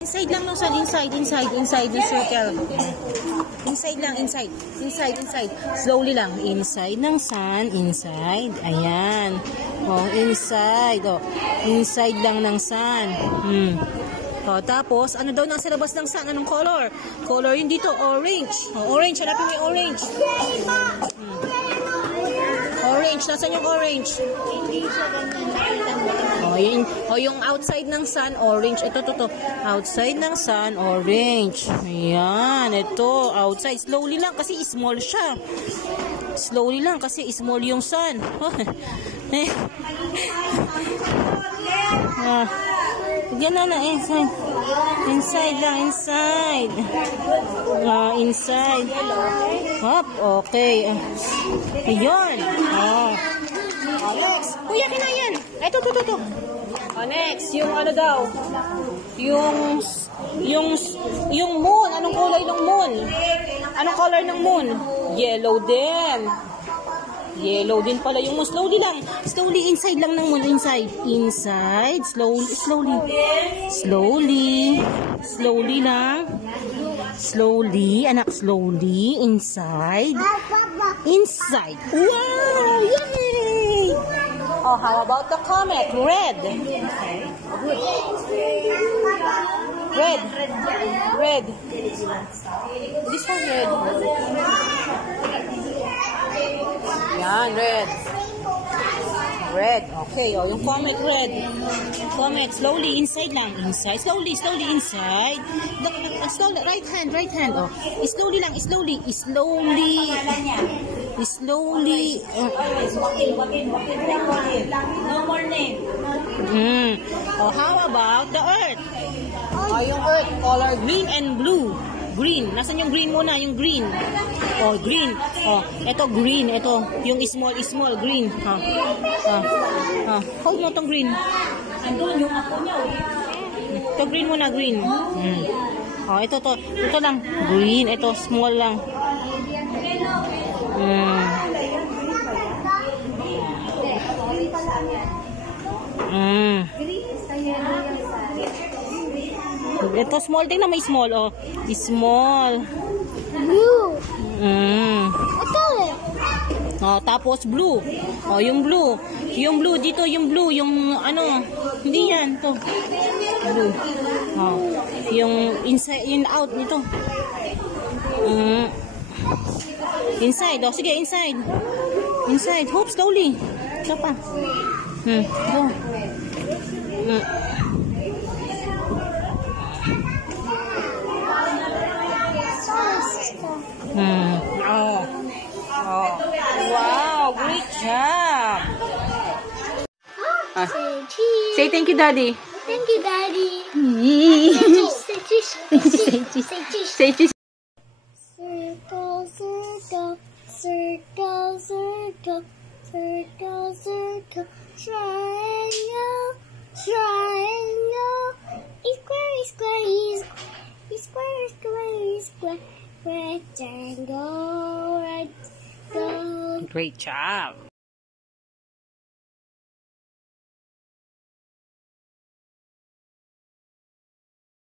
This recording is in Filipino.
Inside lang no, son. Inside the circle. Inside lang, inside. Slowly lang. Inside ng sun, inside. Ayan. Oh, inside. Oh, inside lang ng sun. Oh, tapos, ano daw nasa labas ng sun? Anong color? Color yun dito, orange. Oh, orange. Hanapin mo yung orange. Orange. Nasaan yung orange? Oh, yung outside ng sun, orange. Ito. Outside ng sun, orange. Ayan, ito. Outside. Slowly lang kasi small siya. Slowly lang kasi small yung sun. Yan na, inside. Inside lang, inside. Inside. Hop, okay. Ayan. Next. Kuya, kinayan. Ito. Next, yung ano daw? Yung moon. Anong kulay ng moon? Anong color ng moon? Yellow din. Yellow din pala yung moon. Slowly lang. Slowly, inside lang ng moon. Inside. Slowly lang. Slowly, anak, slowly. Inside. Wow! Yay! Oh, how about the comet? Red. This one red. Yan, red. Okay, oh, yung comet red. Comet, slowly, inside lang. Slowly, inside. Slowly, right hand, oh. Slowly lang, slowly. No more name. Oh, how about the earth? Oh, yung earth, color green and blue. Green. Nasaan yung green muna? Yung green. Oh, green. Oh, ito green. Ito, yung small green. Hold mo itong green. Andun yung ako niya. Ito green muna, green. Oh, ito lang. Green. Ito, small lang. Ito small din na may small. Oh, small. Blue. Oh, tapos blue. Oh, yung blue. Yung blue dito, yung blue, yung ano, hindi yan to. Blue. Oh, yung inside, yung out nito. Inside. Oh, sige, inside. Hope slowly. Ito pa. Go. Wow, great job. Say thank you, Daddy. Thank you, Daddy. Say cheese. Circle, triangle, square, rectangle, Great job.